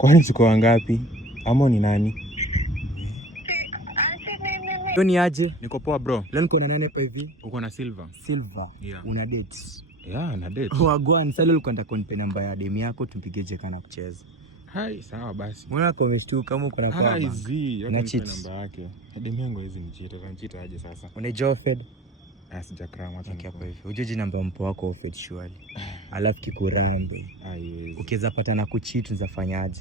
Kwani tuko wangapi? Amo ni nani? Yo ni aje? Niko poa bro. Leo niko na nani hapa hivi? Uko na Silver? Silver. Yeah. Una date? Yeah, na date. Wagwan, sasa leo ulikuwa nataka unipe namba ya demu yako tumpige jeka na kucheza. Hai, sawa basi. Mbona kwa umeshtuka kama uko na kama? Hai zi, yote cheat namba yake. Demu yangu hizi ni cheat, anachita aje sasa? Unajua Fed? Sijakram hata hapo hivi. Unajua namba mpo wako Fed surely. Alafu kikurambe. Haiwezi. Ukiweza pata na kucheat unafanyaje?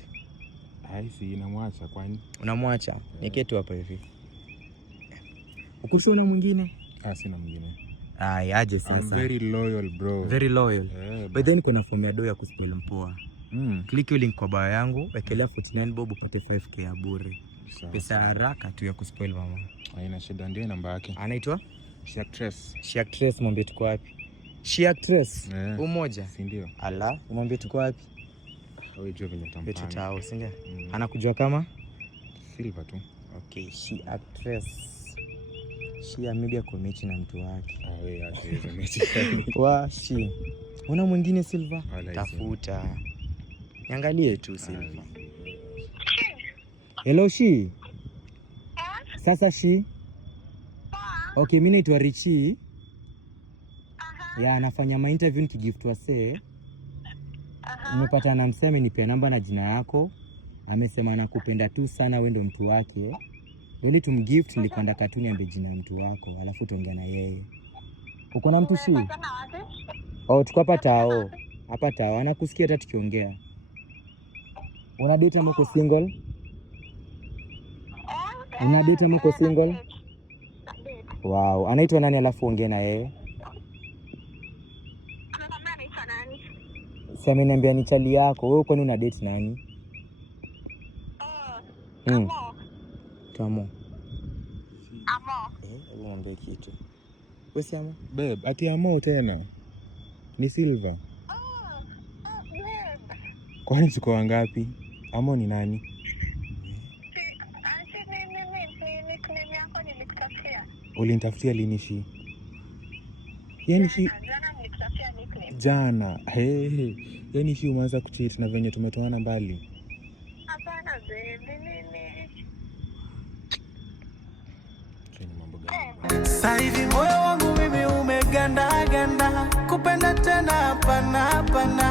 Hai si inamwacha kwani? Unamwacha? Yeah. Niketu hapa hivi. Ukusona mwingine? Sina mwingine. Aje sasa. I'm very loyal bro. Very loyal. Yeah, but then kuna form ya do ya kuspoil mpoa. Click link kwa bio yangu, wekelea 49 bob upate 5k ya bure. Pesa haraka tu ya kuspoil mama. Haina shida, ndio namba yake. Anaitwa Shiactress. Shiactress, mwambie tuko wapi? Shiactress. Yeah. Umoja. Si ndio? Ala, mwambie tuko wapi? Wewe jua venye utampanga. Betu tao, si ndio? Anakujua kama Silver tu. Okay, Shiactress. Shia media kwa mechi na mtu wake. Wewe aje hizo mechi. Kwa Shi. Una mwingine Silver? Tafuta. Niangalie tu Silver. Hello Shi. Sasa Shi. Okay, mimi naitwa Richi. Ya nafanya ma interview nikigift wase. Nimepata na mseme nipe namba na jina yako. Amesema nakupenda tu sana, wewe ndo mtu wake. Ndio tumgift, nilikwenda katuni ambe jina mtu wako, alafu tuongea na yeye. Uko na mtu Shi? Tuko hapa tao. Hapa tao, anakusikia hata tukiongea. Una date ama uko single? Una date ama uko single? Wow, anaitwa nani alafu ongea na yeye? Anaitwa nani? Sasa niambia ni chali yako. Wewe kwani una date nani? Tamo. Niambie kitu. Wewe sema? Babe, ati Amo tena. Ni Silver. Babe. Kwani tuko wangapi? Amo ni nani? Nickname yako nilikutafutia. Ulinitafutia lini Shi? Yaani Shi Jana nilikutafutia nickname. Jana. Yaani Shi umeanza kucheat na venye tumetoana mbali. Hapana babe, nini? Sasa hivi moyo wangu mimi umeganda ganda, kupenda tena hapana hapana.